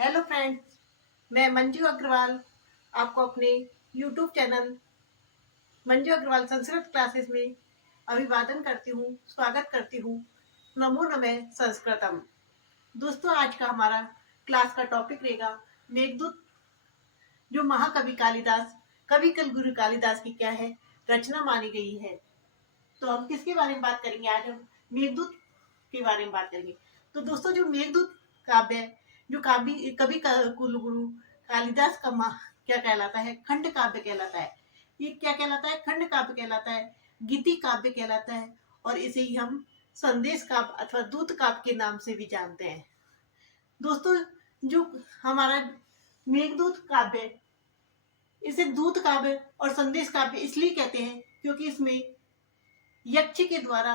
Hello friends, मैं मंजू अग्रवाल आपको अपने YouTube channel Manju Agarwal Sanskrit classes में अभिवादन करती हूँ, स्वागत करती हूँ। नमो नमः संस्कृतम। दोस्तों, आज का हमारा क्लास का टॉपिक रहेगा मेघदूत, जो महाकवि कालिदास, कवि कल गुरु कालिदास की क्या है रचना मानी गई है। तो हम किसके बारे में बात करेंगे? आज हम मेघदूत के बारे में बात करेंगे। तो दोस्तों, जो मेघदूत काव्य है, जो काव्य कवि कुलगुरु कालिदास का क्या कहलाता है? खंड काव्य कहलाता है। ये क्या कहलाता है? खंड काव्य कहलाता है, गीति काव्य कहलाता है, और इसे ही हम संदेश काव्य अथवा दूत काव्य के नाम से भी जानते हैं। दोस्तों, जो हमारा मेघदूत काव्य, इसे दूत काव्य और संदेश काव्य इसलिए कहते हैं क्योंकि इसमें यक्ष के द्वारा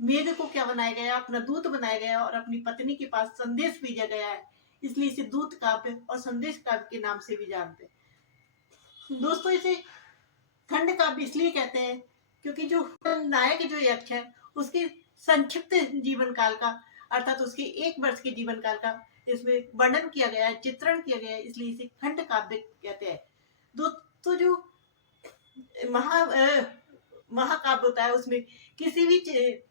मेघ को क्या बनाया गया? अपना दूत बनाया गया और अपनी पत्नी के पास संदेश भेजा गया है, इसलिए इसे दूत काव्य और संदेश काव्य के नाम से भी जानते हैं। दोस्तों, इसे खंड काव्य इसलिए कहते हैं क्योंकि जो नायक जो यक्ष है, उसके संक्षिप्त जीवन काल का, अर्थात उसके 1 वर्ष के जीवन काल का इसमें वर्णन किया गया है, चित्रण किया गया है, इसलिए इसे खंड काव्य कहते हैं। दोस्तों, जो महाकाव्य होता है, उसमें किसी भी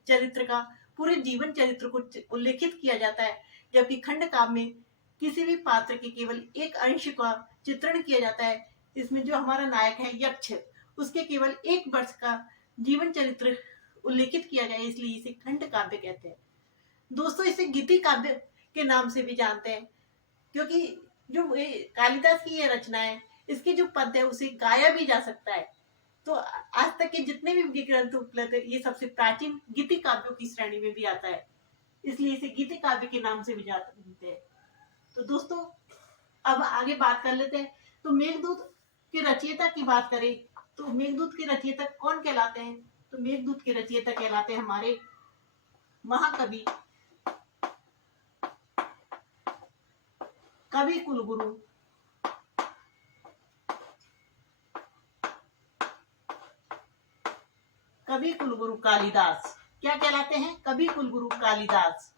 चरित्र का पूरे जीवन चरित्र को उल्लेखित किया जाता है, जबकि खंड काव्य में किसी भी पात्र के केवल एक अंश का चित्रण किया जाता है। इसमें जो हमारा नायक है यक्ष, उसके केवल 1 वर्ष का जीवन चरित्र उल्लेखित किया गया है, इसलिए इसे खंड काव्य कहते हैं। दोस्तों, इसे गीति काव्य के नाम से भी जानते हैं क्योंकि जो कालिदास की ये रचना है, इसके जो पद है उसे गाया भी जा सकता है। तो आज तक के जितने भी ग्रंथ उपलब्ध है, ये सबसे प्राचीन गीति काव्यों की श्रेणी में भी आता है, इसलिए इसे गीति काव्य के नाम से भी जानते हैं। तो दोस्तों, अब आगे बात कर लेते हैं। तो मेघदूत के रचयिता की बात करें तो मेघदूत के रचयिता कौन कहलाते हैं? तो मेघदूत के रचयिता कहलाते हैं हमारे महाकवि कवि कुलगुरु कवि कुलगुरु कालिदास। क्या कहलाते हैं? कवि कुलगुरु कालिदास।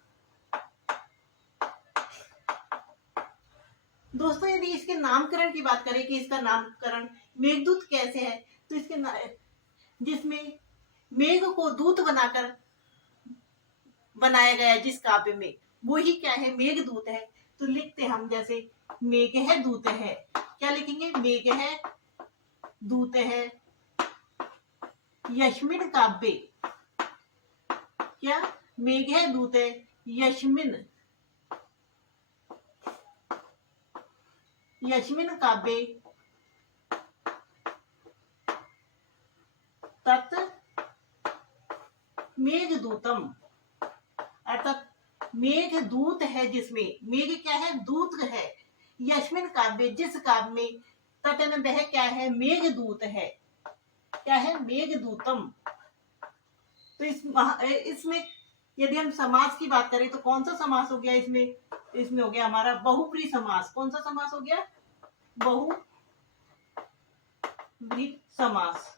दोस्तों, यदि इसके नामकरण की बात करें कि इसका नामकरण मेघदूत कैसे है, तो इसके जिसमें मेघ को दूत बनाकर बनाया गया है, जिस काव्य में, वो ही क्या है? मेघदूत है। तो लिखते हम जैसे मेघ है दूत है, क्या लिखेंगे? मेघ है दूत है यश्मिन काव्य। क्या? मेघ है दूत है यश्मिन काव्य तत् मेघदूतम। अर्थात मेघ दूत है, जिसमें मेघ क्या है? दूत है। यश्मिन काव्य, जिस काव्य में, तटन वह क्या है? मेघदूत है। क्या है? मेघदूतम। तो इसमें यदि हम समास की बात करें तो कौन सा समास हो गया इसमें? इसमें हो गया हमारा बहुब्री समास। कौन सा समास हो गया? बहुब्री समास।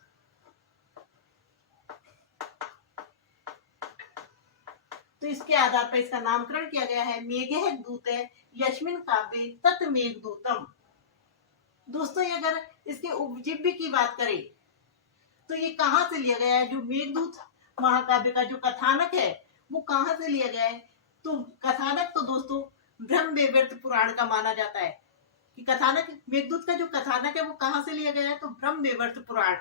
तो इसके आधार पर इसका नामकरण किया गया है मेघ दूत है यश्मिन काव्य तत् मेघदूतम। दोस्तों, अगर इसके उपजीव्य की बात करें तो ये कहां से लिया गया है? जो मेघदूत महाकाव्य का जो कथानक है, वो कहां से लिया गया है? तो कथानक तो दोस्तों ब्रह्म वैवर्त पुराण का माना जाता है कि कथानक, मेघदूत का जो कथानक है वो कहां से लिया गया है? तो ब्रह्म वैवर्त पुराण।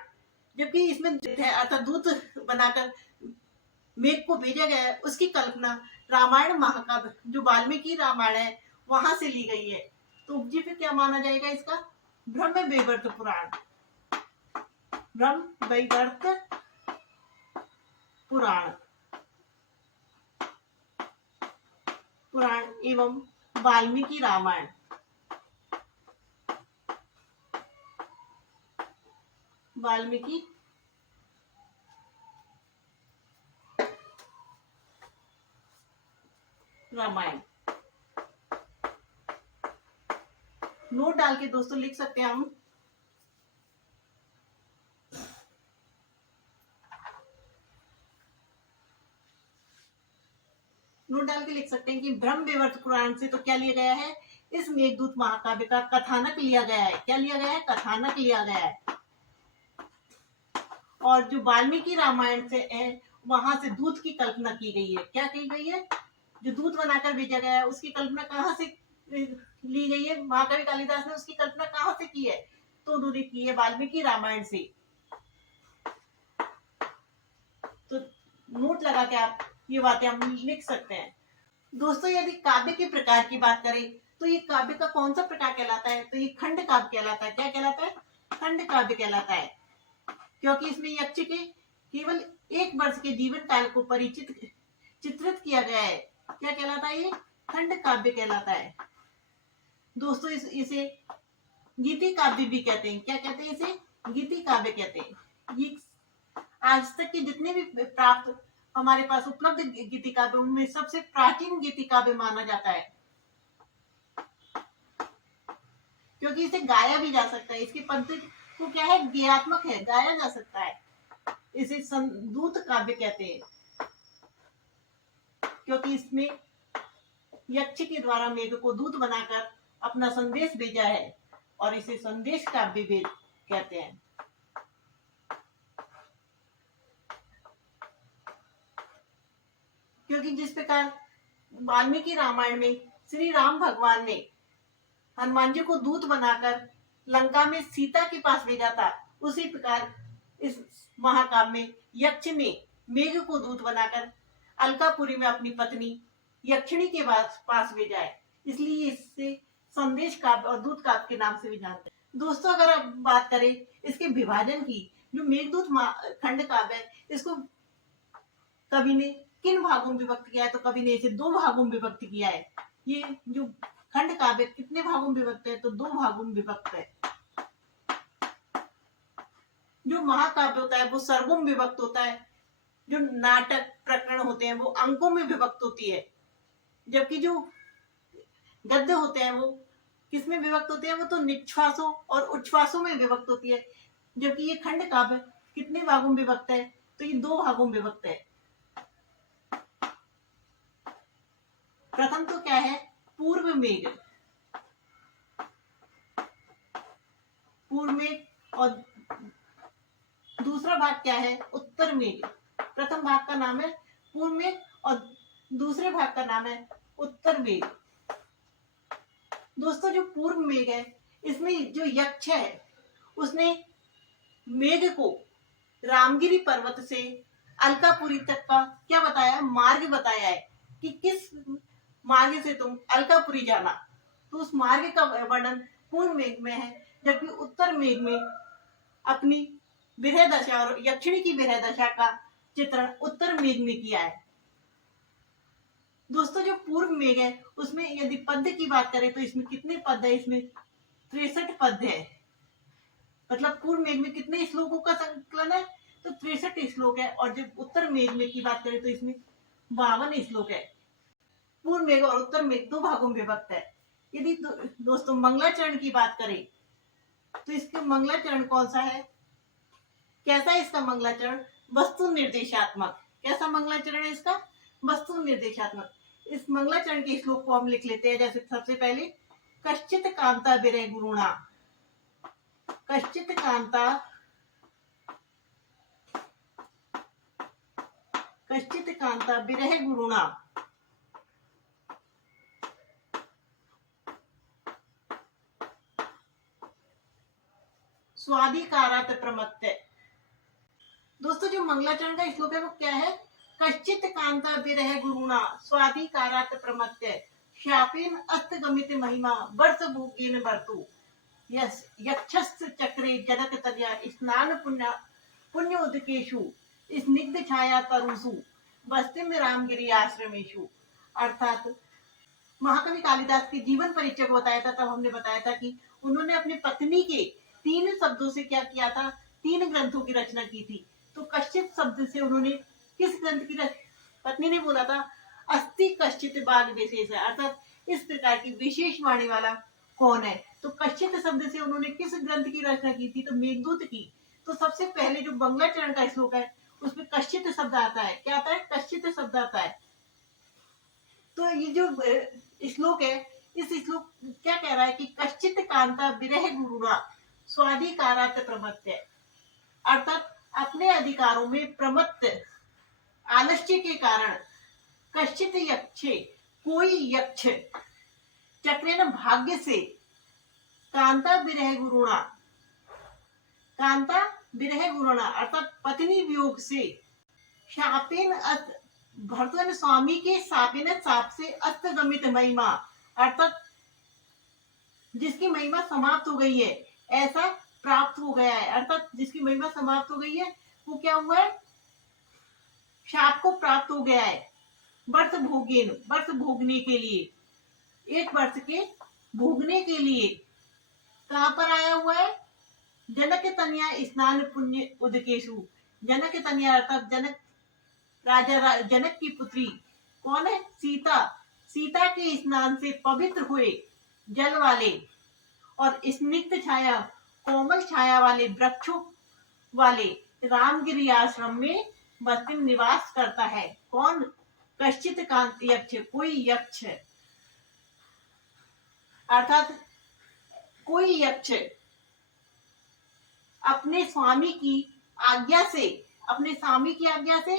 जबकि इसमें अर्थात दूत बनाकर मेघ को भेजा गया है, उसकी कल्पना रामायण महाकाव्य, जो वाल्मीकि रामायण है, वहां से ली गई है। तो उपजीव्य क्या माना जाएगा इसका? ब्रह्म वैवर्त पुराण। ब्रह्म वैवर्त पुराण एवं वाल्मीकि रामायण। वाल्मीकि रामायण। नोट डाल के दोस्तों लिख सकते हैं हम। नोट डाल के लिख सकते हैं कि ब्रह्म वैवर्त पुराण से तो क्या लिया गया है, इस मेघदूत महाकाव्य का कथानक लिया गया है। क्या लिया गया है? कथानक लिया गया है। और जो वाल्मीकि रामायण से है वहां से दूत की कल्पना की गई है। क्या की गई है? जो दूत बनाकर भेजा गया है उसकी कल्पना कहाँ से ली गई है? महाकवि कालिदास ने उसकी कल्पना कहाँ से की है? तो उन्होंने की है वाल्मीकि रामायण से। तो नोट लगा के आप ये बातें हम लिख सकते हैं। दोस्तों, यदि काव्य के प्रकार की बात करें तो ये काव्य का कौन सा प्रकार कहलाता है? तो ये खंड काव्य कहलाता है। क्या कहलाता है? खंड काव्य कहलाता है, क्योंकि इसमें यक्ष के केवल 1 वर्ष के जीवन काल को चित्रित किया गया है। क्या कहलाता है? ये खंड काव्य कहलाता है। दोस्तों, इसे गीति काव्य भी कहते हैं। क्या कहते हैं? इसे गीति काव्य कहते हैं। ये आज तक के जितने भी प्राप्त हमारे पास उपलब्ध गीति काव्य उनमें सबसे प्राचीन गीति काव्य माना जाता है, क्योंकि इसे गाया भी जा सकता है। इसके पद्य को क्या है? गेयात्मक है, गाया जा सकता है। इसे संदूत काव्य कहते हैं, क्योंकि इसमें यक्ष के द्वारा मेघ को दूत बनाकर अपना संदेश भेजा है, और इसे संदेश काव्य भी कहते हैं। क्योंकि जिस प्रकार वाल्मीकि रामायण में श्री राम भगवान ने हनुमान जी को दूत बनाकर लंका में सीता के पास भेजा था, उसी प्रकार इस महाकाव्य में यक्ष ने मेघ को दूत बनाकर अलकापुरी में अपनी पत्नी यक्षिणी के पास भेजा है। इसलिए इससे संदेश काव्य और दूत काव्य के नाम से भी जानते हैं। दोस्तों, अगर आप बात करें इसके विभाजन की, जो मेघदूत खंड काव्य है, इसको कवि ने किन भागों में विभक्त किया है? तो कवि ने इसे 2 भागों में विभक्त किया है। ये जो खंड काव्य कितने भागों में विभक्त है? तो 2 भागों में विभक्त है। जो महाकाव्य होता है वो सर्गों में विभक्त होता है। जो नाटक प्रकरण होते हैं वो अंकों में विभक्त होती है, जबकि जो गद्य होते हैं वो किसमें विभक्त होते हैं? वो तो निश्वासों और उच्छ्वासों में विभक्त होती है। जबकि ये खंड काव्य कितने भागों में विभक्त है? तो ये 2 भागों में विभक्त है। प्रथम तो क्या है? पूर्व मेघ। पूर्व मेघ। और दूसरा भाग क्या है? उत्तर मेघ। प्रथम भाग का नाम है पूर्व मेघ और दूसरे भाग का नाम है उत्तर मेघ। दोस्तों, जो पूर्व मेघ है इसमें जो यक्ष है उसने मेघ को रामगिरी पर्वत से अलकापुरी तक का क्या बताया? मार्ग बताया है कि किस मार्ग से तुम अलकापुरी जाना। तो उस मार्ग का वर्णन पूर्व मेघ में है, जबकि उत्तर मेघ में अपनी विरह दशा और यक्षिणी की विरह दशा का चित्रण उत्तर मेघ में किया है। दोस्तों, जो पूर्व मेघ है उसमें यदि पद्य की बात करें तो इसमें कितने पद है? इसमें 63 पद्य है। मतलब पूर्व मेघ में कितने श्लोकों का संकलन है? तो 63 श्लोक है। और जब उत्तर मेघ में की बात करें तो इसमें 52 श्लोक है। पूर्व मेघ और उत्तर मेघ 2 भागों में विभक्त है। यदि दोस्तों मंगलाचरण की बात करें तो इसके मंगलाचरण कौन सा है? कैसा है इसका मंगलाचरण? वस्तु निर्देशात्मक। कैसा मंगलाचरण है इसका? वस्तु निर्देशात्मक। इस मंगलाचरण के श्लोक को हम लिख लेते हैं। जैसे सबसे पहले, कश्चित कांता विरह गुरुणा। कश्चित कांता विरह गुरुणा। स्वाधिकारात प्रमत्त। दोस्तों, जो मंगलाचरण का श्लोक है वो क्या है? कश्चित कांता विरह गुरुणा स्वाधिकारात प्रमत्त शापेन अस्तगमित महिमा वर्ष भोगेन वर्तु। यस यक्षस् चक्रे जनक तनया स्नान पुण्य उदकेषु स्निग्ध छाया तरुषु बस्तिम रामगिरी आश्रमेषु। अर्थात महाकवि कालिदास के जीवन परिचय को बताया था। तब हमने बताया था कि उन्होंने अपनी पत्नी के 3 शब्दों से क्या किया था? 3 ग्रंथों की रचना की थी। तो कश्चित शब्द से उन्होंने किस ग्रंथ की पत्नी ने बोला था? अस्ति कश्चित बाग विशेष है। अर्थात इस प्रकार की विशेष वाणी वाला कौन है? तो कश्चित शब्द से उन्होंने किस ग्रंथ की रचना की थी? तो मेघदूत की। तो सबसे पहले जो मंगलाचरण का श्लोक है उसमें कश्चित शब्द आता है। क्या आता है? कश्चित शब्द आता है। ये जो श्लोक है, इस श्लोक क्या कह रहा है कि कश्चित कांता विरह गुरुणा स्वाधिकारात् प्रमत्त, अर्थात अपने अधिकारों में प्रमत्त आलस्य के कारण कश्चित यक्षे, कोई यक्ष चक्रेन भाग्य से कांता विरह गुरुणा, कांता विरह गुरुणा अर्थात पत्नी वियोग से शापेन भर्तन स्वामी के शापेन शाप से अस्तगमित महिमा, अर्थात जिसकी महिमा समाप्त हो गई है ऐसा प्राप्त हो गया है, अर्थात जिसकी महिमा समाप्त हो गई है वो क्या हुआ है, शाप को प्राप्त हो गया है। वर्ष भोगेन, वर्ष भोगने के लिए, एक वर्ष के भोगने के लिए कहां पर आया हुआ है, जनक तनया स्नान पुण्य उदकेशु, जनक तनया अर्थात जनक राजा जनक की पुत्री कौन है, सीता, सीता के स्नान से पवित्र हुए जल वाले और स्निग्ध छाया कोमल छाया वाले वृक्षों वाले रामगिरी आश्रम में बस्ती निवास करता है। कौन, कश्चित कांत यक्ष, कोई यक्ष, अर्थात कोई यक्ष अपने स्वामी की आज्ञा से, अपने स्वामी की आज्ञा से,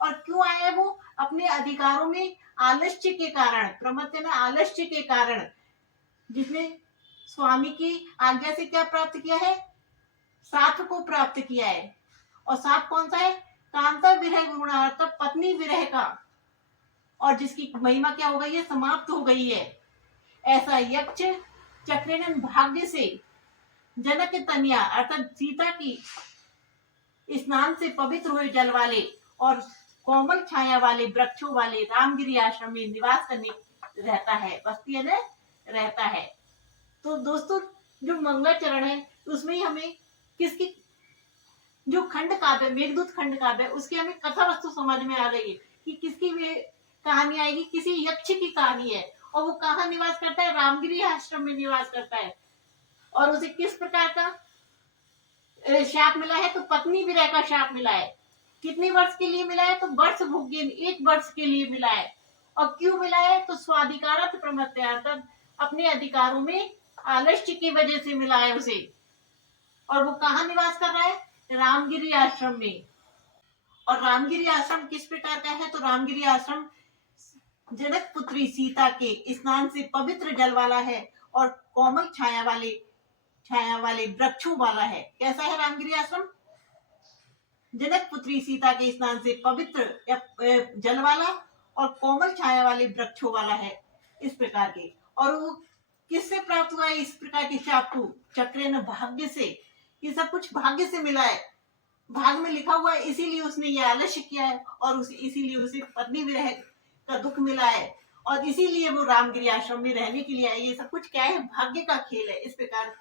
और क्यों आया वो, अपने अधिकारों में आलस्य के कारण, प्रमत्त ने आलस्य के कारण, जिसने स्वामी की आज्ञा से क्या प्राप्त किया है, साप को प्राप्त किया है। और साप कौन सा है, कांता विरह गुरुणा अर्थात पत्नी विरह का, और जिसकी महिमा क्या हो गई है, समाप्त हो गई है। ऐसा यक्ष चक्रेन भाग्य से जनक तनया अर्थात सीता की स्नान से पवित्र हुए जल वाले और कोमल छाया वाले वृक्षों वाले रामगिरी आश्रम में निवास करने रहता है, बस्ती है, रहता है। तो दोस्तों जो मंगलाचरण है उसमें हमें किसकी, जो खंड काव्य, मेघदूत खंड काव्य, उसकी हमें कथा वस्तु समझ में आ रही है कि किसकी वे कहानी आएगी, किसी यक्ष की कहानी है, और वो कहाँ निवास करता है, रामगिरी आश्रम में निवास करता है। और उसे किस प्रकार का शाप मिला है, तो पत्नी विरह का शाप मिला है। कितने वर्ष के लिए मिला है, तो वर्ष भोग्यन, एक वर्ष के लिए मिला है। और क्यों मिला है, तो स्वाधिकारात् प्रमत्त अर्थात अपने अधिकारों में आलस्य की वजह से मिला है उसे। और वो कहाँ निवास कर रहा है, रामगिरी आश्रम में। और रामगिरी आश्रम किस प्रकार का है, तो रामगिरी आश्रम जनक पुत्री सीता के स्नान से पवित्र जल वाला है और कोमल छाया वाले वृक्षों वाला है। कैसा है रामगिरी आश्रम, जनक पुत्री सीता के स्नान से पवित्र जल वाला और कोमल छाया वाले वृक्षों वाला है, इस प्रकार के। और वो किससे प्राप्त हुआ है इस प्रकार के शाप को, चक्रेन भाग्य से, ये सब कुछ भाग्य से मिला है, भाग में लिखा हुआ है, इसीलिए उसने ये आलस्य किया है, और इसीलिए उसे पत्नी विरह का दुख मिला है, और इसीलिए वो रामगिरी आश्रम में रहने के लिए आए। ये सब कुछ क्या है, भाग्य का खेल है। इस प्रकार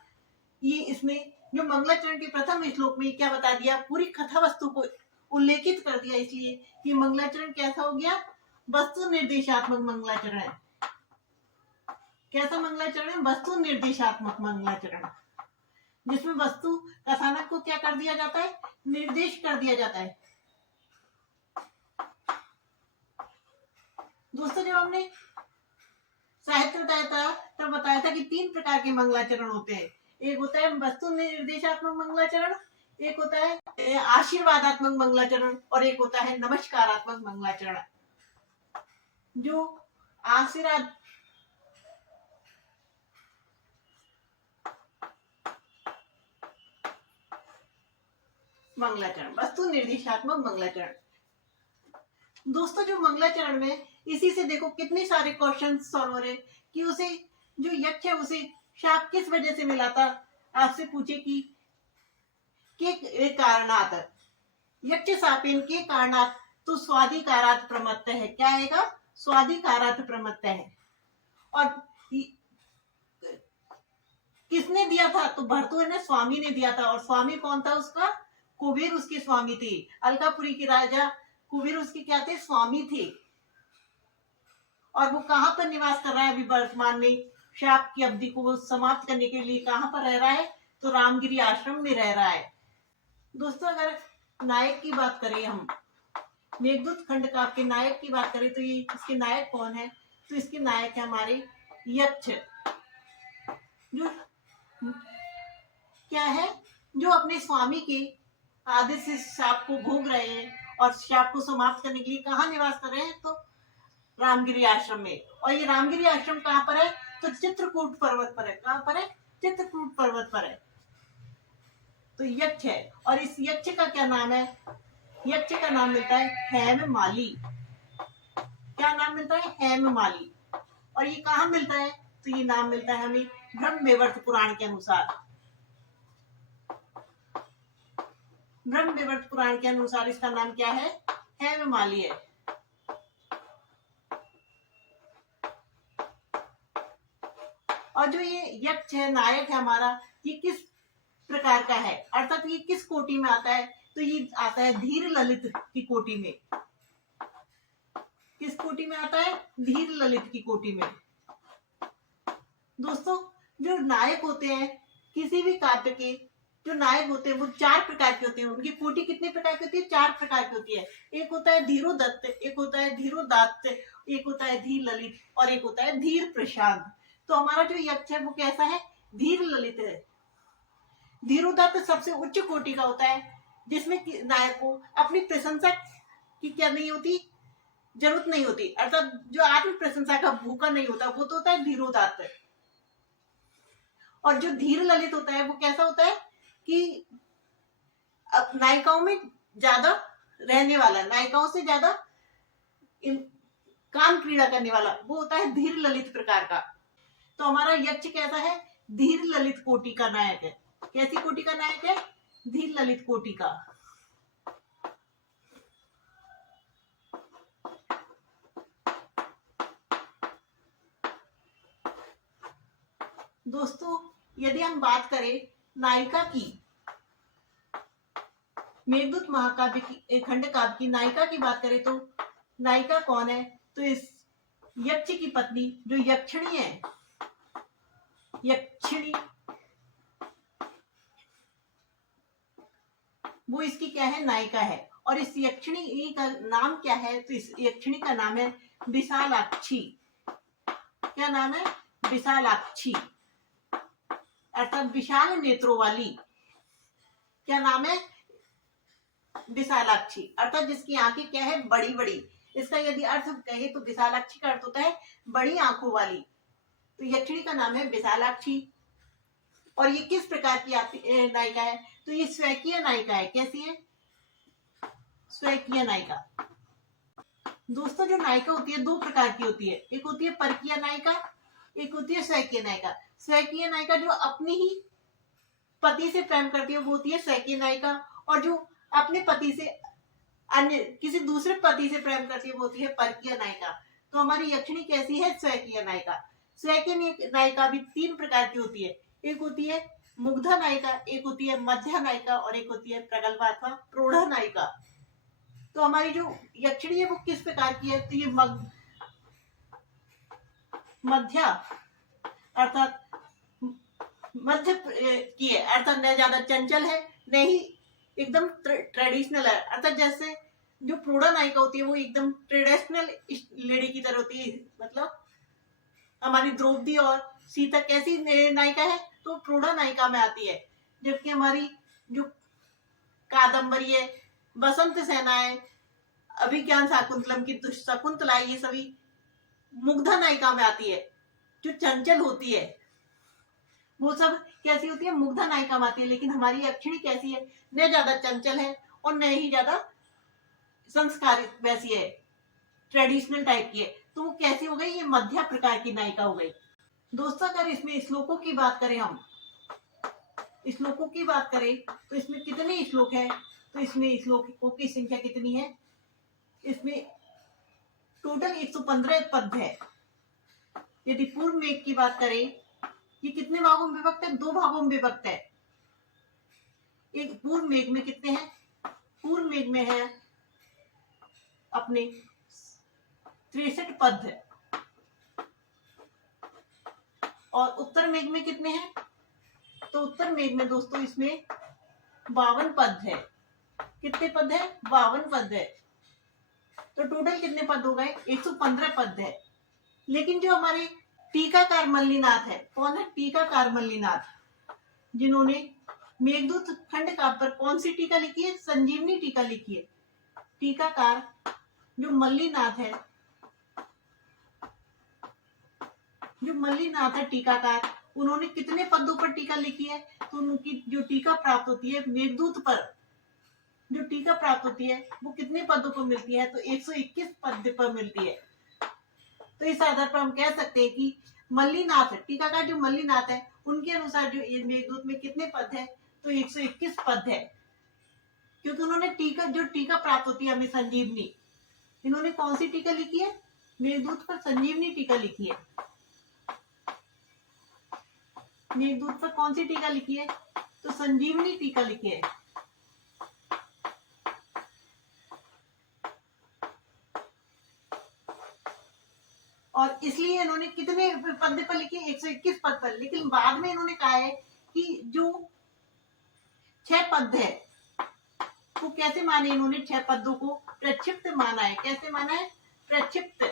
ये इसमें जो मंगलाचरण के प्रथम श्लोक में क्या बता दिया, पूरी कथा वस्तु को उल्लेखित कर दिया, इसलिए कि मंगलाचरण कैसा हो गया, वस्तु निर्देशात्मक मंगलाचरण है। कैसा मंगलाचरण है, वस्तु निर्देशात्मक मंगलाचरण, जिसमें वस्तु कथानक को क्या कर दिया जाता है, निर्देश कर दिया जाता है। दोस्तों जब हमने साहित्य बताया था तब बताया था कि 3 प्रकार के मंगलाचरण होते हैं। एक होता है वस्तु निर्देशात्मक मंगलाचरण, एक होता है आशीर्वादात्मक मंगलाचरण, और एक होता है नमस्कारात्मक मंगलाचरण। जो आशीर्वाद मंगलाचरण, वस्तु निर्देशात्मक मंगलाचरण। दोस्तों जो मंगलाचरण में इसी से देखो कितने सारे क्वेश्चन सॉल्व हो रहे कि उसे जो यक्ष है उसे शाप किस वजह से मिला था, आपसे पूछे कि के कारणात, यक्ष शापेन के कारणात, तो स्वाधिकारात् प्रमत्त है। क्या आएगा, स्वाधिकारात् प्रमत्त है। और किसने दिया था, तो भर्तृ ने, स्वामी ने दिया था। और स्वामी कौन था उसका, कुबेर उसके स्वामी थे। अलकापुरी के राजा कुबेर उसके क्या थे, स्वामी थे। और वो कहां पर निवास कर रहा है अभी वर्तमान में, शाप की अवधि को समाप्त करने के लिए कहां पर रह रहा है, तो रामगिरी आश्रम में रह रहा है। दोस्तों अगर नायक की बात करें, हम मेघदूत खंड काव्य के नायक की बात करें, तो ये इसके नायक कौन है, तो इसके नायक है हमारे यक्ष, जो क्या है, जो अपने स्वामी के आदेश से शाप को भोग रहे हैं और शाप को समाप्त करने के लिए कहाँ निवास कर रहे हैं, तो रामगिरी आश्रम में। और ये रामगिरी आश्रम कहाँ पर है, तो चित्रकूट पर्वत पर है। कहाँ पर है, चित्रकूट पर्वत पर है। तो यक्ष है, और इस यक्ष का क्या नाम है, यक्ष का नाम मिलता है हेममाली। क्या नाम मिलता है, हेममाली। और ये कहाँ मिलता है, तो ये नाम मिलता है हमें ब्रह्मवैवर्त पुराण के अनुसार। ब्रह्मवैवर्त पुराण के अनुसार इसका नाम क्या है, हेममाली है। और जो ये यक्ष है, नायक है हमारा, ये किस प्रकार का है, अर्थात ये किस कोटि में आता है, तो ये आता है धीर ललित की कोटि में। किस कोटि में आता है, धीर ललित की कोटि में। दोस्तों, जो नायक होते हैं किसी भी काव्य के, जो नायक होते हैं वो 4 प्रकार के होते हैं। उनकी कोटि कितने प्रकार की होती है, 4 प्रकार की होती है। एक होता है धीरोदत्त, एक होता है धीरोदात्त, एक होता है धीर ललित, और एक होता है धीर प्रशांत। तो हमारा जो यक्ष है वो कैसा है, धीर ललित है। धीरोदत्त सबसे उच्च कोटि का होता है, जिसमें नायक को अपनी प्रशंसा की क्या नहीं होती, जरूरत नहीं होती, अर्थात जो आत्म प्रशंसा का भूखा नहीं होता, वो तो होता है धीरोदात्त। और जो धीर ललित होता है वो कैसा होता है कि नायिकाओं में ज्यादा रहने वाला, नायिकाओं से ज्यादा काम क्रीड़ा करने वाला, वो होता है धीर ललित प्रकार का। तो हमारा यक्ष कैसा है, धीर ललित कोटि का नायक है। कैसी कोटि का नायक है, धीर ललित कोटि का। दोस्तों, यदि हम बात करें नायिका की, मेघदूत महाकाव्य की, खंड काव्य की नायिका की बात करें, तो नायिका कौन है, तो इस यक्ष की पत्नी जो यक्षिणी है, यक्षिणी, वो इसकी क्या है, नायिका है। और इस यक्षिणी का नाम क्या है, तो इस यक्षिणी का नाम है विशालाक्षी। क्या नाम है, विशालाक्षी, अर्थात विशाल नेत्रों वाली। क्या नाम है, विशालाक्षी, अर्थात जिसकी आंखें क्या है, बड़ी बड़ी। इसका यदि अर्थ कहे तो विशालाक्षी का अर्थ होता है बड़ी आंखों वाली। तो यक्षिणी का नाम है विशालाक्षी। और ये किस प्रकार की नायिका है, तो ये स्वकीय नायिका है। कैसी है, स्वकीय नायिका। दोस्तों, जो नायिका होती है 2 प्रकार की होती है, एक होती है परकीय नायिका, एक होती है स्वकीय नायिका। स्वकीय नायिका जो अपनी ही पति से प्रेम करती है वो होती है स्वकीय नायिका, और जो अपने पति से अन्य किसी दूसरे पति से प्रेम करती है वो होती है परकीय नायिका। तो हमारी यक्षिणी कैसी है, स्वकीय नायिका। स्वकीय नायिका भी 3 प्रकार की होती है, एक होती है मुग्धा नायिका, एक होती है मध्य नायिका, और एक होती है प्रगल्भा अथवा प्रौढ़ नायिका। तो हमारी जो यक्षिणी है वो किस प्रकार की है, तो ये मध्य, अर्थात मध्य की है, अर्थात न ज्यादा चंचल है, न ही एकदम ट्रेडिशनल है। अर्थात जैसे जो प्रौढ़ नायिका होती है वो एकदम ट्रेडिशनल लेडी की तरह होती है। मतलब हमारी द्रौपदी और सीता कैसी नायिका है, तो प्रौढ़ नायिका में आती है। जबकि हमारी जो कादम्बरी है, बसंत सेना है, अभिज्ञान शाकुंतलम की शकुंतला, ये सभी मुग्धा नायिका में आती है, जो चंचल होती है। वो सब कैसी होती है, मुग्धा नायिका में आती है। लेकिन हमारी यक्षिणी कैसी है, न ज्यादा चंचल है और न ही ज्यादा संस्कारित, वैसी है, ट्रेडिशनल टाइप की है। तो वो कैसी हो गई, ये मध्य प्रकार की नायिका हो गई। दोस्तों, अगर इसमें श्लोकों की बात करें, हम श्लोकों की बात करें तो इसमें कितने श्लोक हैं, तो इसमें श्लोकों की संख्या कितनी है, इसमें टोटल 115 पद है। यदि पूर्व मेघ की बात करें, ये कितने भागों में विभक्त है, 2 भागों में विभक्त है। एक पूर्व मेघ में कितने हैं, पूर्व मेघ में है अपने 63 पद है, और उत्तर मेघ में कितने हैं, तो उत्तर मेघ में दोस्तों इसमें 52 पद है। कितने पद है, 52 पद है। तो टोटल कितने पद हो गए, 115 पद है। लेकिन जो हमारे टीकाकार मल्लीनाथ है, कौन है? टीकाकार मल्लीनाथ, जिन्होंने मेघदूत खंड काव्य पर कौन सी टीका लिखी है? संजीवनी टीका लिखी है। टीकाकार जो मल्लीनाथ है, जो मल्लीनाथ है टीकाकार, उन्होंने कितने पदों पर टीका लिखी है? तो उनकी जो टीका प्राप्त होती है मेघदूत पर, जो टीका प्राप्त होती है वो कितने पदों पर मिलती है? तो 121 पद पर मिलती है। तो इस आधार पर हम कह सकते हैं कि मल्लीनाथ टीकाकार जो मल्लीनाथ है, उनके अनुसार जो मेघदूत में कितने पद है? तो 121 पद है, क्योंकि उन्होंने जो टीका प्राप्त होती है हमें संजीवनी, इन्होंने कौन सी टीका लिखी है? मेघदूत पर संजीवनी टीका लिखी है। मेघदूत पर कौन सी टीका लिखी है? तो संजीवनी टीका लिखी है। और इसलिए इन्होंने कितने पद पर लिखी? 121 पद पर। लेकिन बाद में इन्होंने कहा है कि जो 6 पद है वो कैसे माने? इन्होंने 6 पदों को प्रक्षिप्त माना है। कैसे माना है? प्रक्षिप्त,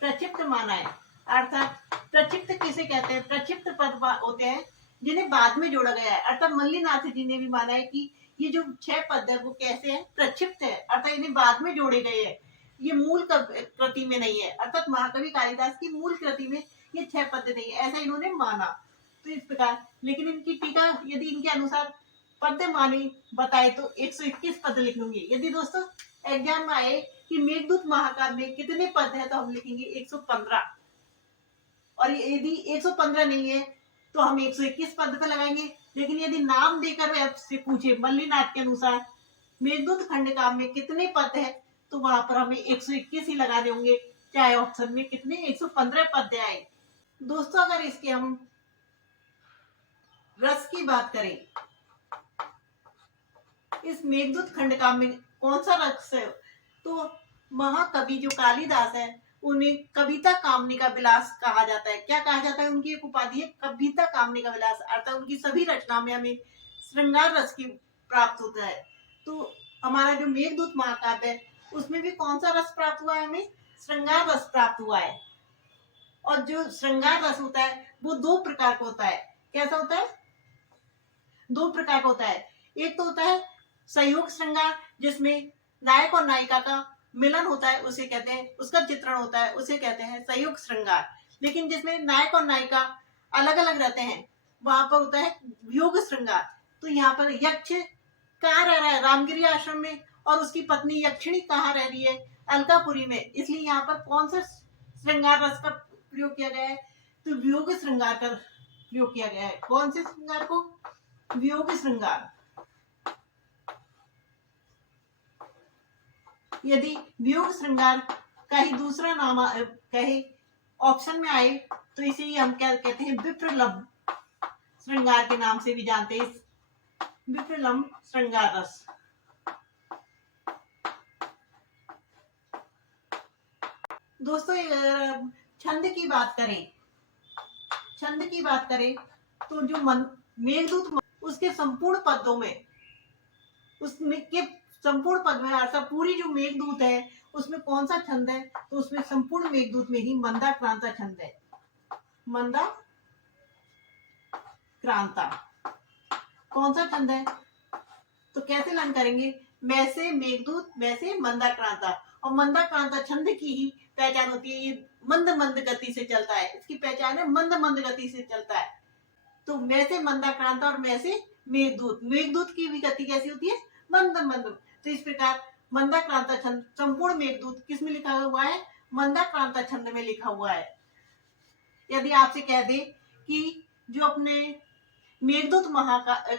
प्रक्षिप्त माना है। अर्थात प्रक्षिप्त किसे कहते हैं? प्रक्षिप्त पद होते हैं जिन्हें बाद में जोड़ा गया है। अर्थात मल्लीनाथ जी ने भी माना है कि ये जो 6 पद है वो कैसे है? प्रक्षिप्त है, अर्थात इन्हें बाद में जोड़े गए हैं, ये मूल कृति में नहीं है। अर्थात महाकवि कालिदास की मूल कृति में ये 6 पद नहीं है, ऐसा इन्होंने माना। तो इस प्रकार, लेकिन इनकी टीका यदि इनके अनुसार पद मानी बताए तो 121 पद लिखेंगे। यदि दोस्तों एग्जाम में आए कि मेघदूत महाकाव्य में कितने पद है, तो हम लिखेंगे 115। और यदि 115 नहीं है तो हम 121 पद पे लगाएंगे। लेकिन यदि नाम देकर आपसे पूछे मल्लीनाथ के अनुसार मेघदूत खंड काव्य में कितने पद है, तो वहां पर हमें 121 ही लगाने होंगे, चाहे ऑप्शन में कितने 115 पद आए। दोस्तों अगर इसके हम रस की बात करें, इस मेघदूत खंड काव्य में कौन सा रस है? तो महाकवि जो कालिदास है उन्हें कविता कामनिका विलास कहा जाता है। क्या कहा जाता है? उनकी एक उपाधि है कविता कामनिका विलास। अर्थात उनकी सभी रचना में हमें श्रृंगार रस की प्राप्त होता है। तो हमारा जो मेघदूत महाकाव्य है उसमें भी कौन सा रस प्राप्त हुआ है? हमें श्रृंगार रस प्राप्त हुआ है। और जो श्रृंगार रस होता है वो 2 प्रकार का होता है। कैसा होता है? 2 प्रकार का होता है। एक तो होता है सहयोग श्रृंगार, जिसमें नायक और नायिका का मिलन होता है, उसे कहते हैं, उसका चित्रण होता है, उसे कहते हैं सहयोग श्रृंगार। लेकिन जिसमें नायक और नायिका अलग अलग रहते हैं वहां पर होता है वियोग श्रृंगार। तो यहाँ पर यक्ष कहाँ रह रहा है? रामगिरी आश्रम में, और उसकी पत्नी यक्षिणी कहाँ रह रही है? अलकापुरी में। इसलिए यहाँ पर कौन सा श्रृंगार रस का प्रयोग किया गया है? तो वियोग श्रृंगार का प्रयोग किया गया है। कौन से श्रृंगार को? वियोग श्रृंगार। यदि वियोग श्रृंगार का ही दूसरा नाम कहे ऑप्शन में आए तो इसे ही हम क्या कहते हैं? विप्रलंब श्रृंगार के नाम से भी जानते हैं, विप्रलंब श्रृंगार रस। दोस्तों छंद की बात करें, छंद की बात करें तो जो मेघदूत उसके संपूर्ण पदों में, उसमें के संपूर्ण पद में अर्थात पूरी जो मेघदूत है उसमें कौन सा छंद है? तो उसमें संपूर्ण मेघदूत में ही मंदा क्रांता छंद है। मंदा क्रांता कौन सा छंद है? तो कैसे लर्न करेंगे? वैसे मेघदूत, वैसे मंदा क्रांता। और मंदा क्रांता छंद की ही पहचान होती है, ये मंद मंद गति से चलता है, इसकी पहचान है मंद मंद गति से चलता है। तो वैसे मंदा क्रांता और वैसे मेघदूत, मेघदूत की भी गति कैसी होती है? मंद मंद। तो इस प्रकार मंदा क्रांता छंद संपूर्ण मेघदूत किस में लिखा हुआ है? मंदा क्रांता छंद में लिखा हुआ है। यदि आपसे कह दे कि जो अपने मेघदूत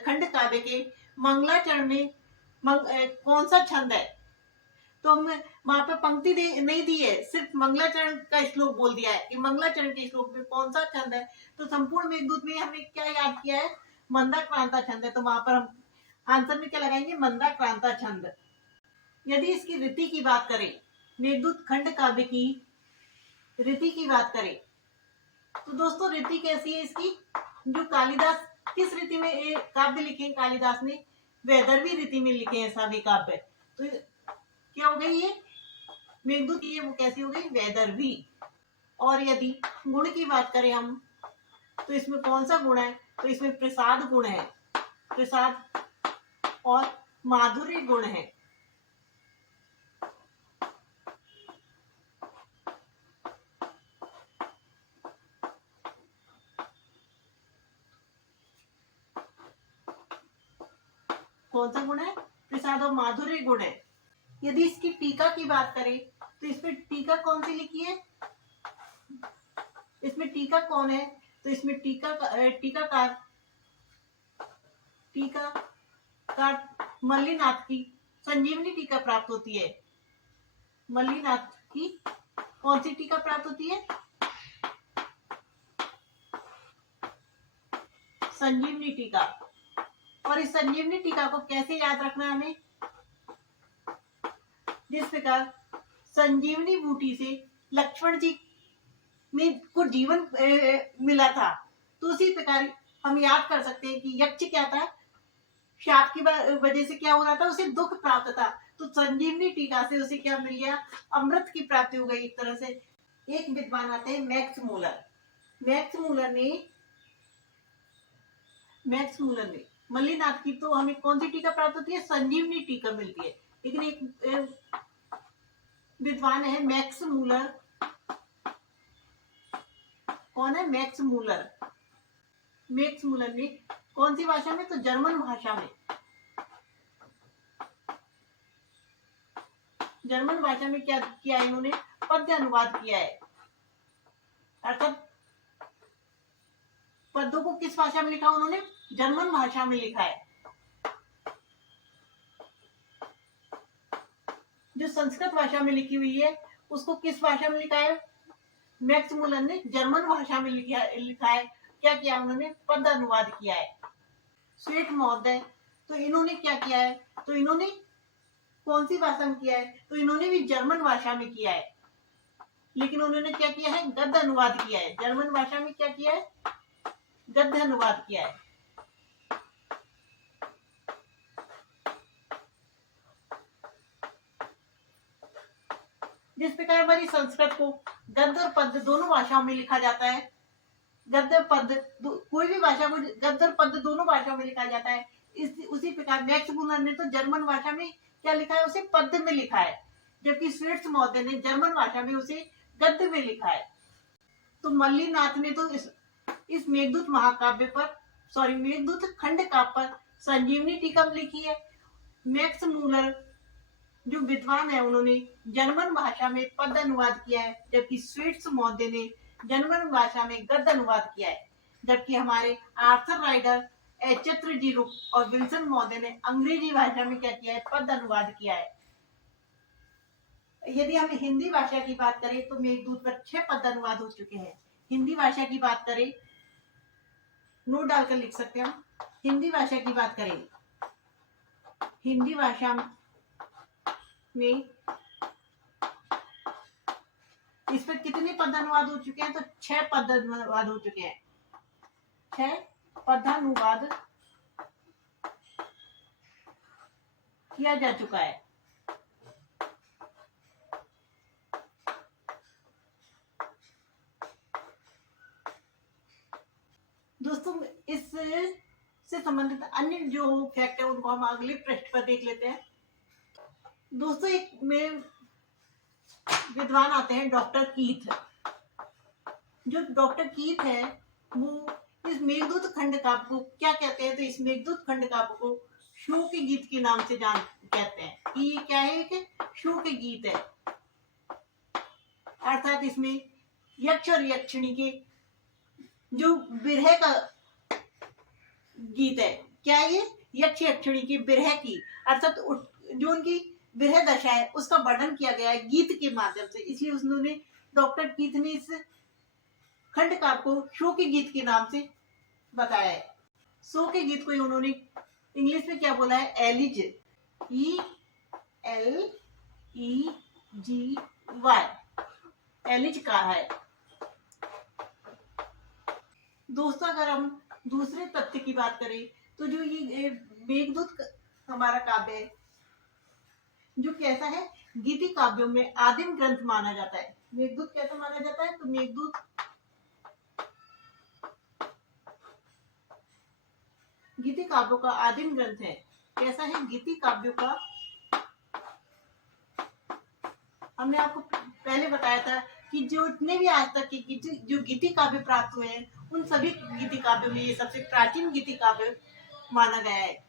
खंड काव्य के मंगलाचरण में कौन सा छंद है, तो हम वहां पे पंक्ति नहीं दी है, सिर्फ मंगलाचरण का श्लोक बोल दिया है कि मंगलाचरण के श्लोक में कौन सा छंद है। तो संपूर्ण मेघदूत में हमने क्या याद किया है? मंदा क्रांता छंद है। तो वहां पर हम आंसर में क्या लगाएंगे? मंदा क्रांता छंद। यदि इसकी रीति की बात करें, मेघदूत खंड काव्य की रीति की बात करें तो दोस्तों रीति कैसी है इसकी? जो कालिदास किस रीति में काव्य लिखे हैं? कालिदास ने वैदर्भी रीति में लिखे हैं सभी काव्य। तो क्या हो गई ये मेघदूत? ये वो कैसी हो गई? वैदर्भी। और यदि गुण की बात करें हम, तो इसमें कौन सा गुण है? तो इसमें प्रसाद गुण है, प्रसाद और माधुर्य गुण है। कौन सा गुण है? प्रसाद और माधुर्य गुण है। यदि इसकी टीका की बात करें तो इसमें टीका कौन सी लिखी है? इसमें टीका कौन है? तो इसमें टीकाकार मल्लीनाथ की संजीवनी टीका प्राप्त होती है। मल्लीनाथ की कौन सी टीका प्राप्त होती है? संजीवनी टीका। और इस संजीवनी टीका को कैसे याद रखना है हमें? जिस प्रकार संजीवनी बूटी से लक्ष्मण जी में को जीवन मिला था, तो उसी प्रकार हम याद कर सकते हैं कि यक्ष क्या था? शाप की वजह से क्या हो रहा था? उसे दुख प्राप्त था, तो संजीवनी टीका से उसे क्या मिल गया? अमृत की प्राप्ति हो गई एक तरह से। एक विद्वान आते हैं मैक्स मूलर। मैक्स मूलर ने मल्लीनाथ की तो हमें कौन सी टीका प्राप्त होती है? संजीवनी टीका मिलती है। लेकिन एक विद्वान है मैक्स मूलर। कौन है? Max Muller. मैक्स मूलर ने कौन सी भाषा में? तो जर्मन भाषा में। जर्मन भाषा में क्या किया है इन्होंने? पद्य अनुवाद किया है। अर्थात पद्यों को किस भाषा में लिखा उन्होंने? जर्मन भाषा में लिखा है। जो संस्कृत भाषा में लिखी हुई है उसको किस भाषा में लिखा है? मैक्स मूलर ने जर्मन भाषा में लिखा है। क्या किया उन्होंने? पद्य अनुवाद किया है। स्वेट महोदय, तो इन्होंने क्या किया है? तो इन्होंने कौन सी भाषा में किया है? तो इन्होंने भी जर्मन भाषा में किया है। लेकिन उन्होंने क्या किया है? गद्य अनुवाद किया है। जर्मन भाषा में क्या किया है? गद्य अनुवाद किया है। जिस प्रकार हमारी संस्कृत को गद्य और पद्य दोनों भाषाओं में लिखा जाता है, गद्य पद्य कोई भी भाषा को गद्य और पद्य दोनों भाषाओं में लिखा जाता है, उसी प्रकार मैक्स मूलर ने तो जर्मन भाषा में क्या लिखा है? उसे पद्य में लिखा है, जबकि स्वेट्स महोदय ने जर्मन भाषा में उसे गद्य में लिखा है। तो मल्लीनाथ ने तो इस मेघदूत महाकाव्य पर, मेघदूत खंड काव्य पर संजीवनी टीका लिखी है। मैक्स मूलर जो विद्वान है उन्होंने जर्मन भाषा में पद्य अनुवाद किया है, जबकि स्वेट्स महोदय ने जर्मन भाषा में गद्य अनुवाद किया है। जबकि हमारे आर्थर राइडर, एचत्र जीरो और विल्सन महोदय ने अंग्रेजी भाषा में क्या किया है? पद्य अनुवाद किया है। यदि हम हिंदी भाषा की बात करें तो मेघदूत पर 6 पद्य अनुवाद हो चुके हैं। हिंदी भाषा की बात करें, नोट डालकर लिख सकते हैं हम। हिंदी भाषा की बात करें, हिंदी भाषा में इस पर कितने पद्य अनुवाद हो चुके हैं? तो 6 पद्य अनुवाद हो चुके हैं। 6 पद्यानुवाद किया जा चुका है। दोस्तों, इस से संबंधित अन्य जो फैक्ट है उनको हम अगले पृष्ठ पर देख लेते हैं। दोस्तों, एक में विद्वान आते हैं डॉक्टर कीथ। जो डॉक्टर कीथ है वो इस मेघदूत खंड काव्य को क्या कहते हैं? तो इस मेघदूत खंड काव्य को शोक गीत के नाम से कहते हैं कि ये क्या है? कि शोक गीत है। अर्थात इसमें यक्ष और यक्षिणी के जो विरह का गीत है, क्या ये? यक्ष यक्षिणी की विरह की, अर्थात जो उनकी विरह दशा है उसका वर्णन किया गया है गीत के माध्यम से। इसलिए उन्होंने, डॉक्टर कीथ ने इस खंड काव्य को शोक गीत के नाम से बताया है। शोक गीत को उन्होंने इंग्लिश में क्या बोला है? एलिज, ELEGY, एलिज कहा है। दोस्तों, अगर हम दूसरे तथ्य की बात करें तो जो ये मेघदूत हमारा काव्य है जो कैसा है? गीति काव्यों में आदिम ग्रंथ माना जाता है। मेघदूत कैसा माना जाता है? तो मेघदूत गीति काव्यों का आदिम ग्रंथ है। कैसा है? गीति काव्यों का, हमने आपको पहले बताया था कि जो इतने भी आज तक के जो गीति काव्य प्राप्त हुए हैं, उन सभी गीति काव्यों में ये सबसे प्राचीन गीति काव्य माना गया है,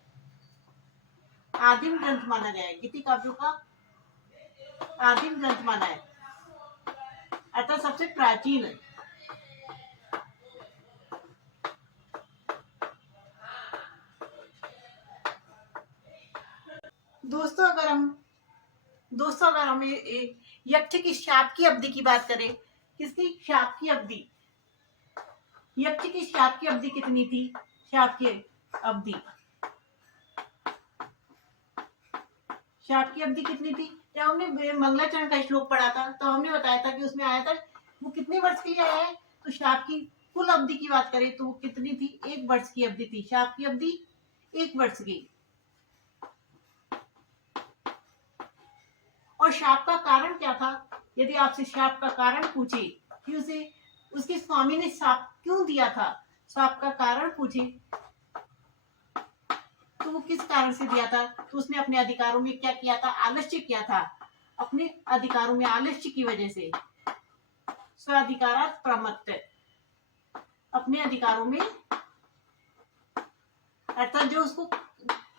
आदिम ग्रंथ माना गया है, गीति काव्यों का आदिम ग्रंथ माना है, अर्थात सबसे प्राचीन है। दोस्तों अगर हम यक्ष की शाप की अवधि की बात करें, किसकी शाप की अवधि? यक्ष की शाप की अवधि कितनी थी? शाप की अवधि कितनी थी? जब हमने मंगलाचरण का श्लोक पढ़ा था तो हमने बताया था कि उसमें आया था वो कितने वर्ष के लिए आया है। तो शाप की कुल अवधि की बात करें तो वो कितनी थी? 1 वर्ष की अवधि थी। शाप की अवधि 1 वर्ष की। और शाप का कारण क्या था? यदि आपसे शाप का कारण पूछे कि उसे उसके स्वामी ने शाप क्यों दिया था, शाप का कारण पूछे तो वो किस कारण से दिया था? तो उसने अपने अधिकारों में क्या किया था? आलस्य किया था। अपने अधिकारों में आलस्य की वजह से स्वाधिकारात् प्रमत्त, अपने अधिकारों में, अर्थात जो उसको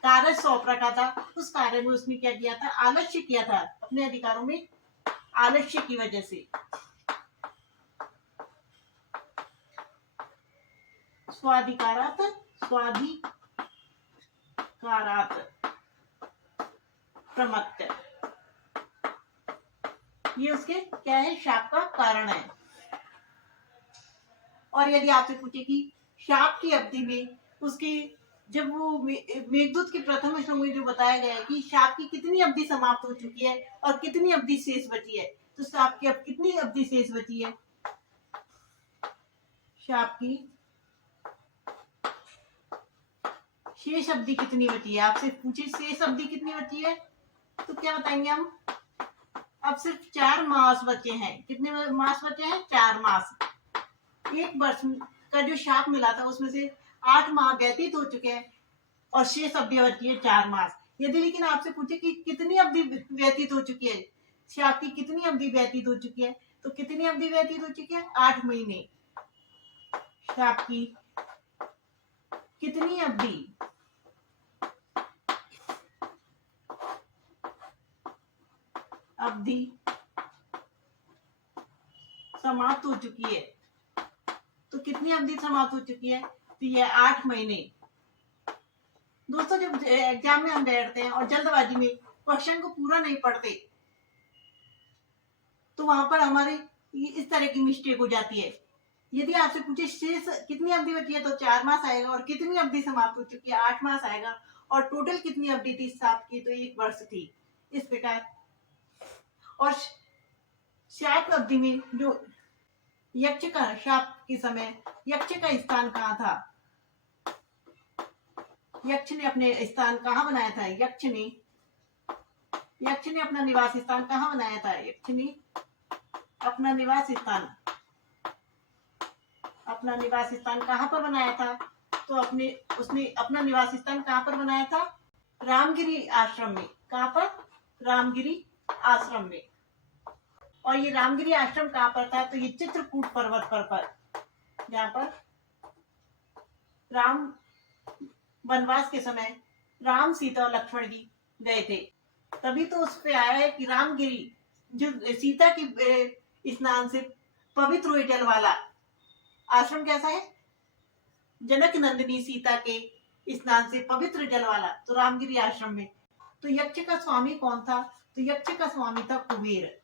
कार्य सौंप रखा था उस कार्य में उसने क्या किया था? आलस्य किया था, अपने अधिकारों में आलस्य की वजह से। स्वाधिकारात् प्रमत्त, ये उसके क्या है? शाप का कारण है। और यदि आपसे पूछे कि शाप की अवधि में उसकी, जब वो मेघदूत के प्रथम श्लोक में जो बताया गया है कि शाप की कितनी अवधि समाप्त हो चुकी है और कितनी अवधि शेष बची है, तो शाप की अब कितनी अवधि शेष बची है? शाप की शेष अवधि कितनी बची है? आपसे पूछे शेष अवधि कितनी बची है तो क्या बताएंगे हम? अब सिर्फ 4 मास बचे हैं। कितने मास बचे हैं? 4 मास। 1 वर्ष का जो शाप मिला था उसमें से 8 माह व्यतीत हो चुके हैं और शेष अवधि बची है 4 मास। यदि लेकिन आपसे पूछे कि कितनी अवधि व्यतीत हो चुकी है, शाप की कितनी अवधि व्यतीत हो चुकी है, तो कितनी अवधि व्यतीत हो चुकी है? 8 महीने। शाप की कितनी अवधि समाप्त हो चुकी है? तो कितनी अवधि समाप्त हो चुकी है? तो ये 8 महीने। दोस्तों जब एग्जाम में हम बैठते हैं और जल्दबाजी में क्वेश्चन को पूरा नहीं पढ़ते तो वहां पर हमारे इस तरह की मिस्टेक हो जाती है। यदि आपसे पूछे शेष कितनी अवधि बची है तो 4 मास आएगा, और कितनी अवधि समाप्त हो चुकी है? 8 मास आएगा, और टोटल कितनी अवधि थी शाप की? तो 1 वर्ष थी। इस प्रकार। और शाप अवधि में जो यक्ष का शाप के समय यक्ष का स्थान कहाँ था? यक्ष ने अपने स्थान कहाँ बनाया था? यक्ष ने अपना निवास स्थान कहाँ बनाया था? यक्ष ने अपना निवास स्थान कहाँ पर बनाया था? तो उसने अपना निवास स्थान कहाँ पर बनाया था? रामगिरी आश्रम में। कहाँ पर? रामगिरी आश्रम में। और ये रामगिरी आश्रम कहाँ पर था? तो ये चित्रकूट पर्वत पर जहाँ पर राम वनवास के समय राम, सीता और लक्ष्मण जी गए थे। तभी तो उस पे आया है कि रामगिरी, जो सीता की स्नान से पवित्र हुए जल वाला आश्रम कैसा है? जनक नंदिनी सीता के स्नान से पवित्र जल वाला, तो रामगिरी आश्रम में। तो यक्ष का स्वामी कौन था? तो यक्ष का स्वामी था कुबेर।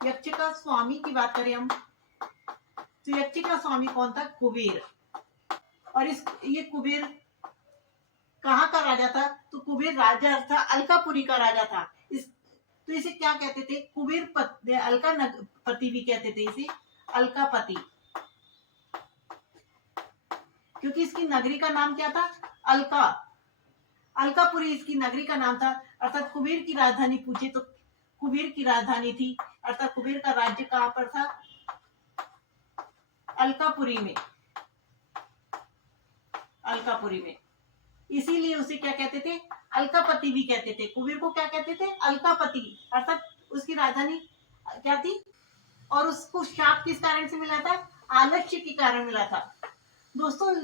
यक्ष का स्वामी की बात करें हम तो यक्ष का स्वामी कौन था? कुबेर। और ये कुबेर कहाँ का राजा था? तो कुबेर राजा था, अलकापुरी का राजा था। तो इसे क्या कहते थे? कुबेर अलकापति भी कहते थे इसे, अलकापति, क्योंकि इसकी नगरी का नाम क्या था? अलकापुरी इसकी नगरी का नाम था। अर्थात कुबेर की राजधानी पूछे तो कुबेर की राजधानी थी, अर्थात कुबेर का राज्य कहां पर था? अलकापुरी में। अलकापुरी में, इसीलिए उसे क्या कहते थे? अलकापति भी कहते थे। कुबेर को क्या कहते थे? अलकापति, अर्थात उसकी राजधानी क्या थी? और उसको शाप किस कारण से मिला था? आलस्य के कारण मिला था। दोस्तों,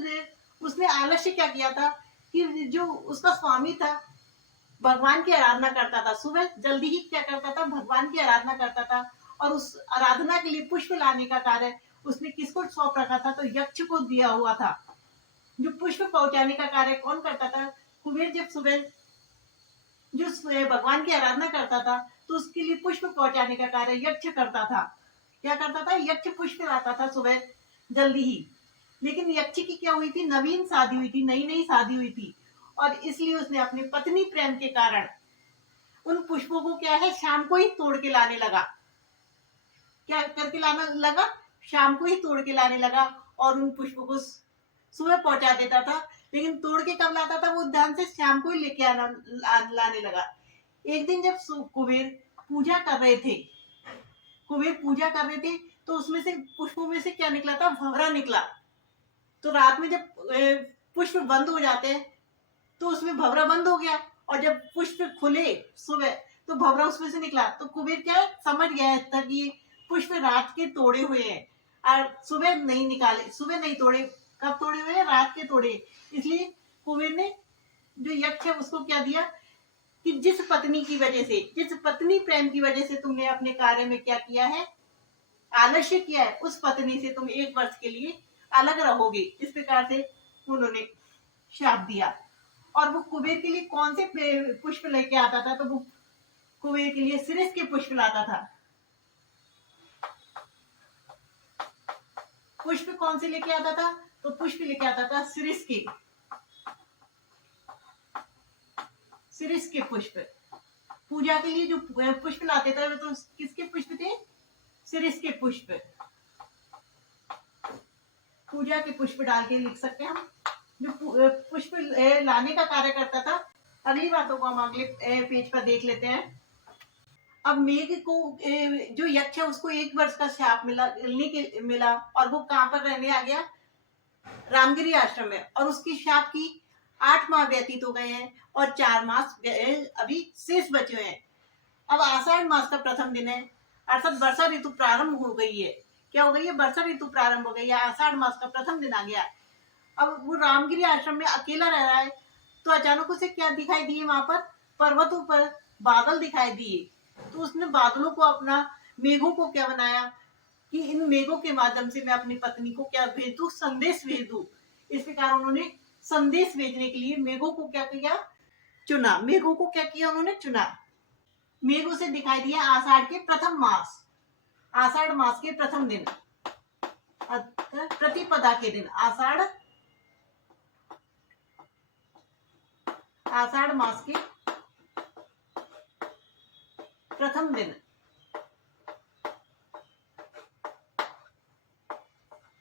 उसने आलस्य क्या किया था कि जो उसका स्वामी था भगवान की आराधना करता था, सुबह जल्दी ही क्या करता था? भगवान की आराधना करता था, और उस आराधना के लिए पुष्प लाने का कार्य उसने किसको सौंप रखा था? तो यक्ष को दिया हुआ था। जो पुष्प पहुंचाने का कार्य कौन करता था? कुबेर जब सुबह जो भगवान की आराधना करता था तो उसके लिए पुष्प पहुंचाने का कार्य यक्ष करता था। क्या करता था? यक्ष पुष्प लाता था सुबह जल्दी ही। लेकिन यक्ष की क्या हुई थी? नवीन शादी हुई थी, नई नई शादी हुई थी, और इसलिए उसने अपनी पत्नी प्रेम के कारण उन पुष्पों को क्या है, शाम को ही तोड़ के लाने लगा। क्या करके लाना लगा? शाम को ही तोड़ के लाने लगा, और उन पुष्पों को सुबह पहुंचा देता था। लेकिन तोड़ के कब लाता था? वो ध्यान से शाम को ही लेके लाने लगा। एक दिन जब कुबेर पूजा कर रहे थे, तो उसमें से पुष्पों में से क्या निकला था? भंवरा निकला। तो रात में जब पुष्प बंद हो जाते हैं तो उसमें भंवरा बंद हो गया, और जब पुष्प खुले सुबह तो भंवरा उसमें से निकला। तो कुबेर क्या समझ गया था कि पुष्प रात के तोड़े हुए हैं, और सुबह नहीं निकाले, सुबह नहीं तोड़े। कब तोड़े हुए हैं? रात के तोड़े। इसलिए कुबेर ने जो यक्ष है उसको क्या दिया कि जिस पत्नी की वजह से, जिस पत्नी प्रेम की वजह से तुमने अपने कार्य में क्या किया है? आलस्य किया है, उस पत्नी से तुम 1 वर्ष के लिए अलग रहोगे। इस प्रकार से उन्होंने शाप दिया। और वो कुबेर के लिए कौन से पुष्प लेके आता था? तो वो कुबेर के लिए सिरिस के पुष्प लाता था। पुष्प कौन से लेके आता था? तो पुष्प लेके आता था सिरिस के पुष्प। पूजा के लिए जो पुष्प लाते थे वो तो किसके पुष्प थे? सिरिस के पुष्प। पूजा के पुष्प डाल के लिख सकते हैं हम। जो पुष्प लाने का कार्य करता था, अगली बातों को हम अगले पेज पर देख लेते हैं। अब मेघ को जो यक्ष है उसको 1 वर्ष का शाप मिला, और वो कहां पर रहने आ गया? रामगिरी आश्रम में। और उसकी शाप की 8 माह व्यतीत हो गए हैं, और 4 मास अभी शेष बचे हुए हैं। अब आषाढ़ मास का प्रथम दिन है, अर्थात वर्षा ऋतु प्रारंभ हो गई है। क्या हो गई है? वर्षा ऋतु प्रारंभ हो गई है। आषाढ़ मास का प्रथम दिन आ गया। अब वो रामगिरी आश्रम में अकेला रह रहा है, तो अचानक उसे क्या दिखाई दिए? वहां पर पर्वतों पर बादल दिखाई दिए। तो उसने बादलों को अपना, मेघों को क्या बनाया कि इन मेघों के माध्यम से मैं अपनी पत्नी को क्या भेज दूं? संदेश भेज दूं। इस प्रकार उन्होंने संदेश भेजने के लिए मेघों को क्या किया? चुना। मेघों को क्या किया? उन्होंने चुना। मेघों से दिखाई दिया आषाढ़ के प्रथम मास, आषाढ़ मास के प्रथम दिन, प्रतिपदा के दिन, आषाढ़ मास के प्रथम दिन,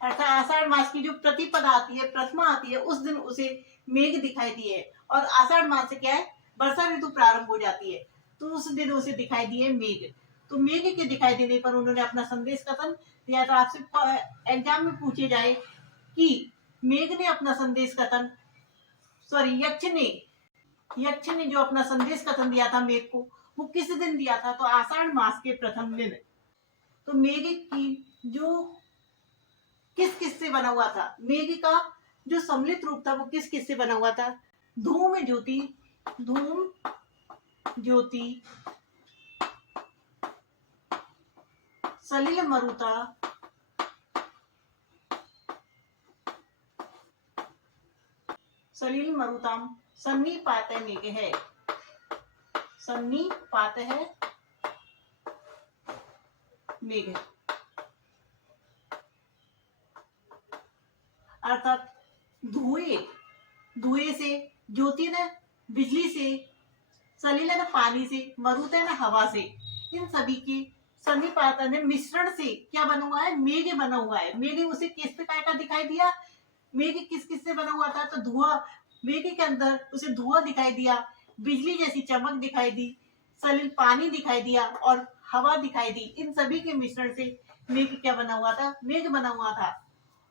अर्थात आषाढ़ मास की जो प्रतिपदा आती है, प्रथमा आती है, उस दिन उसे मेघ दिखाई दिए। और आषाढ़ मास से क्या है? वर्षा ऋतु प्रारंभ हो जाती है, तो उस दिन उसे दिखाई दिए मेघ। तो मेघ के दिखाई देने पर उन्होंने अपना संदेश कथन दिया था। आपसे एग्जाम में पूछे जाए कि मेघ ने अपना संदेश कथन, सॉरी यक्ष ने जो अपना संदेश कथन दिया था मेघ को, वो किस दिन दिया था? तो आषाढ़ मास के प्रथम दिन। तो मेघ की जो किस से बना हुआ था? मेघ का जो सम्मिलित रूप था वो किस से बना हुआ था? धूम ज्योति सलिल मरुता सलिल मरुताम सन्निपात मेघ है। सन्निपात है मेघ, अर्थात धुएं से, ज्योति ने बिजली से, सलिल है ना पानी से, मरुत है ना हवा से, इन सभी के सन्निपात ने मिश्रण से क्या बना हुआ है? मेघ बना हुआ है। मेघ उसे किस प्रकार का दिखाई दिया? मेघ किस से बना हुआ था? तो धुआं, मेघ के अंदर उसे धुआं दिखाई दिया, बिजली जैसी चमक दिखाई दी, सलिल पानी दिखाई दिया और हवा दिखाई दी। इन सभी के मिश्रण से मेघ क्या बना हुआ था? मेघ बना हुआ था।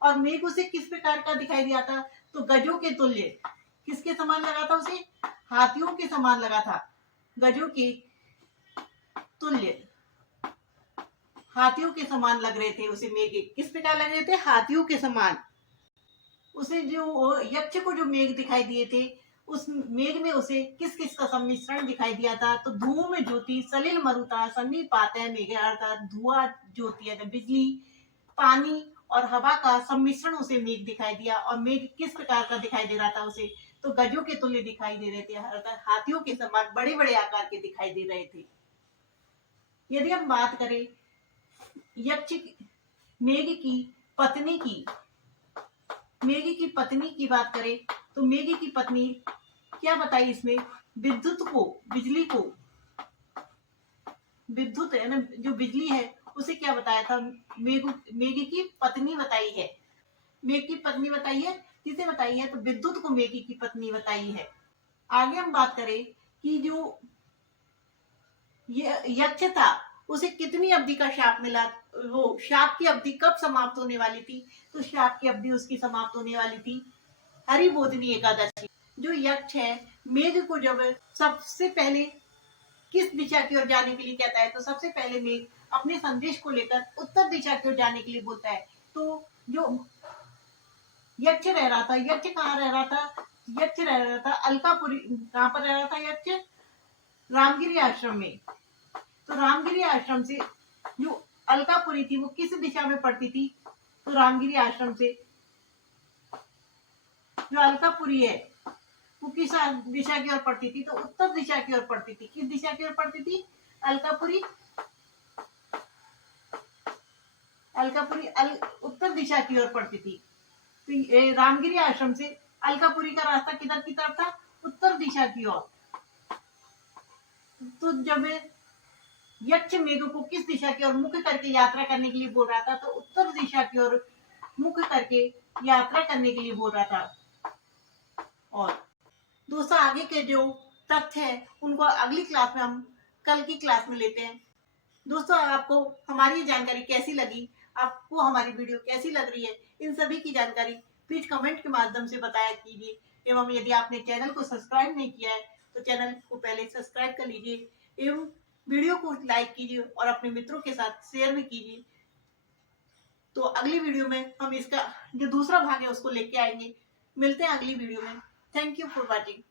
और मेघ उसे किस प्रकार का दिखाई दिया था? तो गजों के तुल्य। किसके समान लगा था उसे? हाथियों के समान लगा था। गजों के तुल्य, हाथियों के समान लग रहे थे उसे मेघ। किस प्रकार लग रहे थे? हाथियों के समान। उसे जो यक्ष को जो मेघ दिखाई दिए थे, उस मेघ में उसे किस किस का सम्मिश्रण दिखाई दिया था? तो धूम ज्योति, सलिल मरुता, सन्निपात मेघ, अर्थात धुआं ज्योति है बिजली, पानी और हवा का सम्मिश्रण उसे मेघ दिखाई दिया। और मेघ किस प्रकार का दिखाई दे रहा था उसे? तो गजों के तुल्य दिखाई दे रहे थे, अर्थात हाथियों के समान बड़े बड़े आकार के दिखाई दे रहे थे। यदि हम बात करें यक्ष मेघ की पत्नी की, मेघ की पत्नी की बात करें तो मेघ की पत्नी क्या बताई इसमें? विद्युत को, बिजली को, विद्युत है ना जो बिजली है उसे क्या बताया था? मेघ की पत्नी बताई है। मेघ की पत्नी बताई है, किसे बताई है? तो विद्युत को मेघ की पत्नी बताई है। आगे हम बात करें कि जो ये यक्ष था उसे कितनी अवधि का शाप मिला? वो शाप की अवधि कब समाप्त होने वाली थी? तो शाप की अवधि उसकी समाप्त होने वाली थी हरिबोधिनी एकादशी। जो यक्ष है मेघ को जब सबसे पहले किस दिशा की ओर जाने के लिए कहता है? तो सबसे पहले मेघ अपने संदेश को लेकर उत्तर दिशा की ओर जाने के लिए बोलता है। तो जो यक्ष रह रहा था, यक्ष कहाँ रह रहा था? यक्ष रह रहा था अलकापुरी। कहाँ पर रह रहा था यक्ष? रामगिरी आश्रम में। तो रामगिरी आश्रम से जो अलकापुरी थी वो किस दिशा में पड़ती थी? तो रामगिरी आश्रम से जो अलकापुरी है वो किस दिशा की ओर पड़ती थी? तो उत्तर दिशा की ओर पड़ती थी। किस दिशा की ओर पड़ती थी? अलकापुरी, अलकापुरी उत्तर दिशा की ओर पड़ती थी। तो रामगिरी आश्रम से अलकापुरी का रास्ता किधर की तरफ था? उत्तर दिशा की ओर। तो जब यक्ष मेघ को किस दिशा की ओर मुख करके यात्रा करने के लिए बोल रहा था? तो उत्तर दिशा की ओर मुख करके यात्रा करने के लिए बोल रहा था। और दोस्तों आगे के जो तथ्य है उनको अगली क्लास में हम कल की क्लास में लेते हैं। दोस्तों आपको हमारी ये जानकारी कैसी लगी? आपको हमारी वीडियो कैसी लग रही है? इन सभी की जानकारी प्लीज कमेंट के माध्यम से बताया कीजिए। एवं यदि आपने चैनल को सब्सक्राइब नहीं किया है तो चैनल को पहले सब्सक्राइब कर लीजिए एवं वीडियो को लाइक कीजिए और अपने मित्रों के साथ शेयर भी कीजिए। तो अगली वीडियो में हम इसका जो दूसरा भाग है उसको लेके आएंगे। मिलते हैं अगली वीडियो में। Thank you for watching.